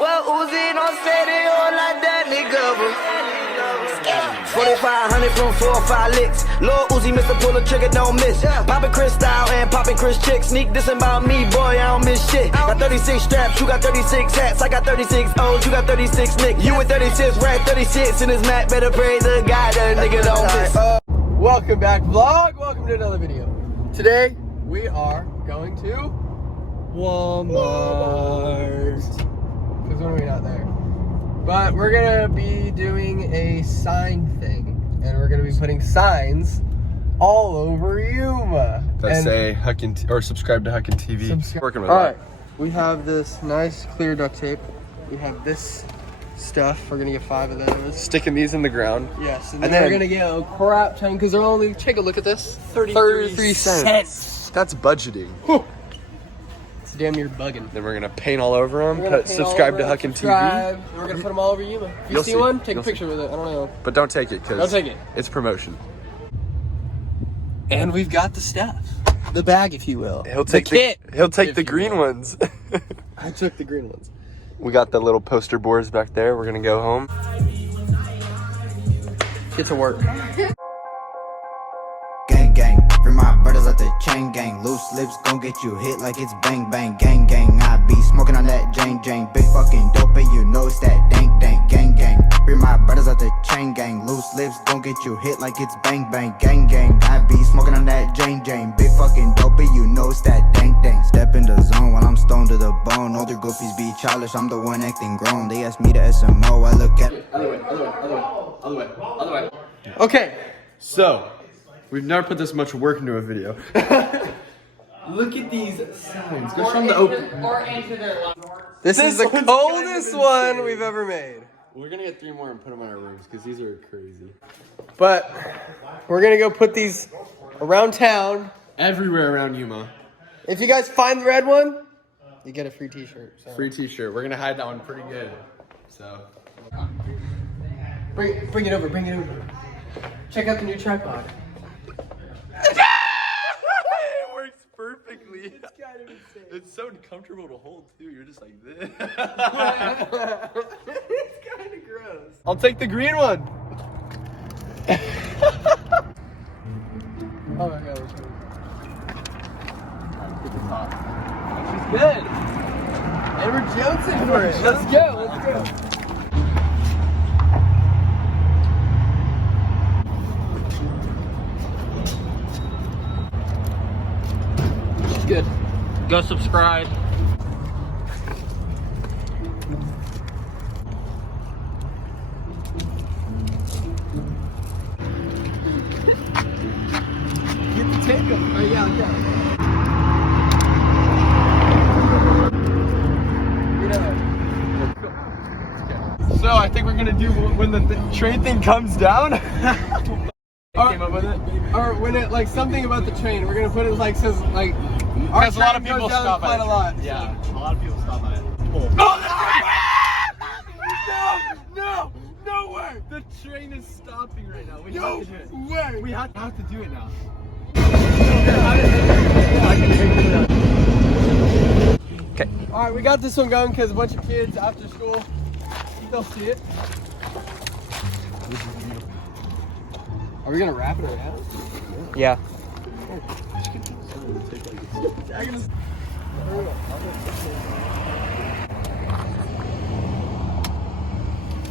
Well, Uzi on stereo like that nigga. 4500 from 4 or 5 licks. Lord Uzi, Mr. Pull a trigger, don't miss. Poppin' Chris style and poppin' Chris chick. Sneak this about me, boy, I don't miss shit. Got 36 straps, you got 36 hats. I got 36 O's, you got 36 Nick. You with 36, right? 36 in his mat. Better pray the guy that nigga don't miss. Welcome back, vlog. Welcome to another video. Today, we are going to Walmart. Because when are we not there? But we're gonna be doing a sign thing, and we're gonna be putting signs all over Yuma that say or subscribe to Huckin' TV. Working with all that. right, we have this nice clear duct tape. We have this stuff. We're gonna get 5 of those. Sticking these in the ground. Yes, and then we're gonna get a crap ton because they're only. Take a look at this. 33 cents. That's budgeting. Whew. It's damn near bugging. Then we're gonna paint all over them. Put subscribe to Huckin' TV. And we're gonna put them all over Yuma. If you see one, take a picture with it. I don't know. But don't take it, because don't take it. It's promotion. And we've got the stuff, the bag, if you will. He'll take the green ones. I took the green ones. We got the little poster boards back there. We're gonna go home. Get to work. Gang gang, free my brothers out the chain gang. Loose lips gon' get you hit like it's bang bang. Gang gang, I be smoking on that Jane Jane. Big fucking dope, and you know it's that dank dank. Gang gang, free my brothers out the chain gang. Loose lips gon' get you hit like it's bang bang. Gang gang, I be smoking on that Jane Jane. Big fucking dope, and you know it's that dank dank. Step in the zone while I'm stoned to the bone. Older goofies be childish, I'm the one acting grown. They ask me to SMO, I look at Other way. Okay. So, we've never put this much work into a video. Look at these signs. Go from the open. This is the coldest one we've ever made. We're gonna get 3 more and put them in our rooms because these are crazy. But we're gonna go put these around town. Everywhere around Yuma. If you guys find the red one, you get a free t-shirt. So. Free t-shirt. We're gonna hide that one pretty good. So. Bring it over, bring it over. Check out the new tripod. It works perfectly. It's kind of insane. It's so comfortable to hold too. You're just like this. It's kind of gross. I'll take the green one. Oh my god. Get the top. She's good. And we're jonesing for it. Let's go, let's go. Good. Go subscribe. Get the tape up. Oh yeah, okay. So I think we're gonna do when the train thing comes down. Came up with it. Or when it like something about the train, we're gonna put it like says like. Because a lot of people stop by at it. A lot. Yeah, a lot of people stop by it. No! No way! The train is stopping right now. We No have to do it. way! We have to do it now. Okay. Alright, we got this one going because a bunch of kids after school, they'll see it. Are we gonna wrap it around? Yeah.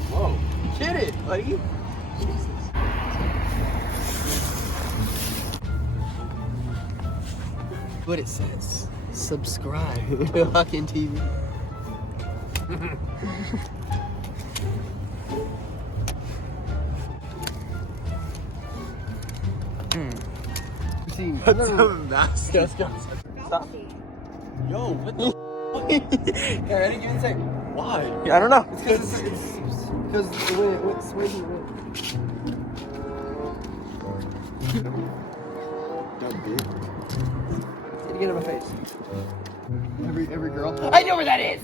Whoa. Get it, buddy. Jesus. What it says. Subscribe to Huckin' TV. That's a nasty. Stop. Yo, what the Yeah, ready? Give me a second. Why? I don't know. It's because the way it sways in the wind. Get in my face. Every girl. I know where that is!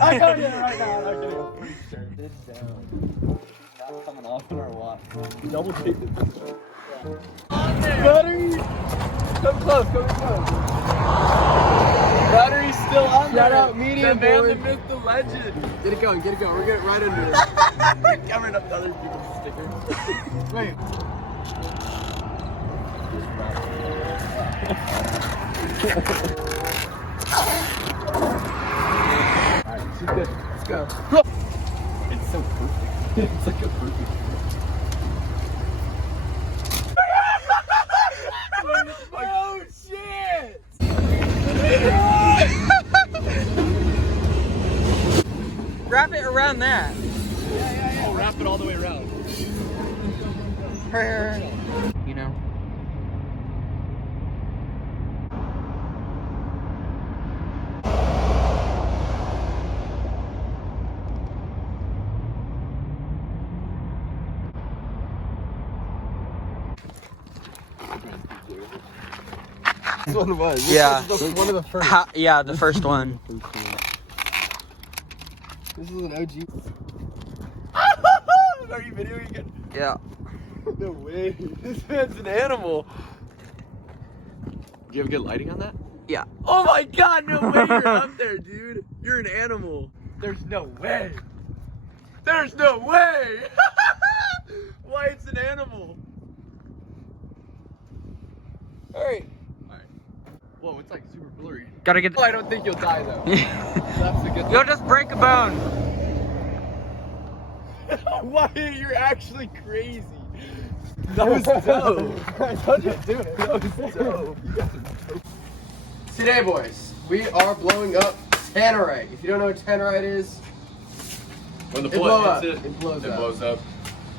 I know it right now. I'm not kidding. This down. Not coming off in our watch. Double tape it. Battery! Come close, come close. Battery's still on there. Shout out medium, the man, boy. the myth, the legend. Get it going, get it going. We're getting right into it. Covering up other people's stickers. Wait. Alright, she's good. Let's go. It's so perfect. It's like a perfect. Oh shit! Wrap it around that. Oh, wrap it all the way around. You know. This one was. This Yeah. was one of the first. Yeah, the first one. This is an OG. Are you videoing again? Yeah. No way. This man's an animal. Do you have good lighting on that? Yeah. Oh my god, no way you're up there, dude. You're an animal. There's no way. There's no way. Why it's an animal? Alright. Alright. Whoa, it's like super blurry. Gotta get. Oh, I don't think you'll die though. That's the good thing. You'll just break a bone. Why? You're actually crazy. That was dope. I told you to do it. That was dope. Today, boys, we are blowing up Tannerite. If you don't know what Tannerite is, When the It blow bullet up. hits It blows it up. blows up.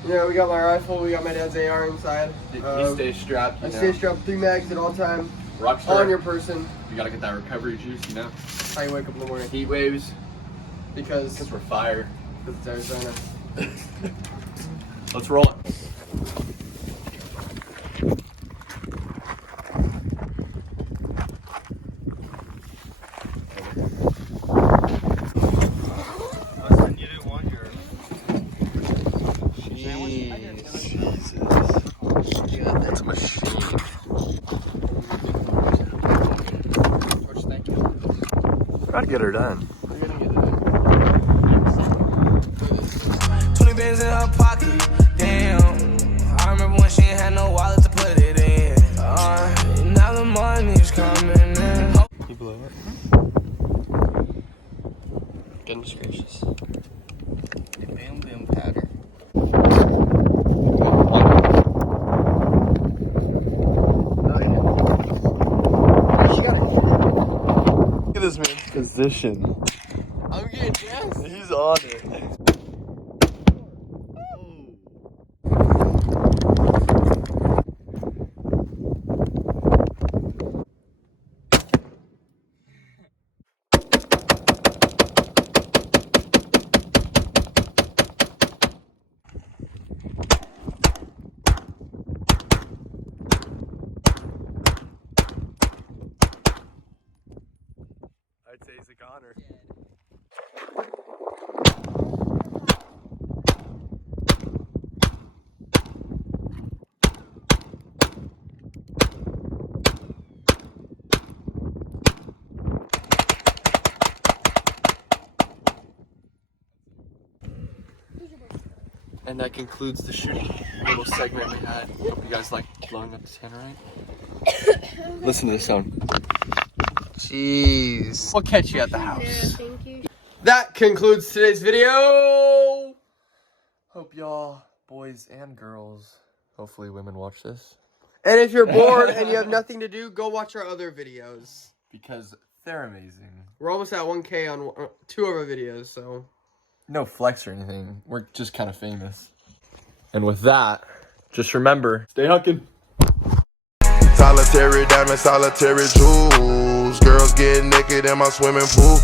you know, we got my rifle, we got my dad's AR inside. He stays strapped. I You know. stay strapped 3 mags at all time Rockstar. on your person. You gotta get that recovery juice, you know. How you wake up in the morning. Heat waves. Because Because we're fire. it's Arizona. Let's roll it. That's a machine. Gotta get her done. 20 bands in her pocket, damn. I remember when she ain't had no wallet to put it in. Now the money's coming in. You blow it. Goodness gracious. Boom boom powder. Look at this man's position. I'm getting gas. He's on it. I'd say he's a goner. And that concludes the shooting little segment we had. Hope you guys like blowing up the Tannerite. Listen to the sound. Jeez. We'll catch you at the house. Thank you. That concludes today's video. Hope y'all, boys and girls, hopefully women watch this. And if you're bored and you have nothing to do, go watch our other videos. Because they're amazing. We're almost at 1K on 2 of our videos, so. No flex or anything. We're just kind of famous. And with that, just remember, stay hucking. Solitary diamonds, solitary jewels. Girls getting naked in my swimming pool.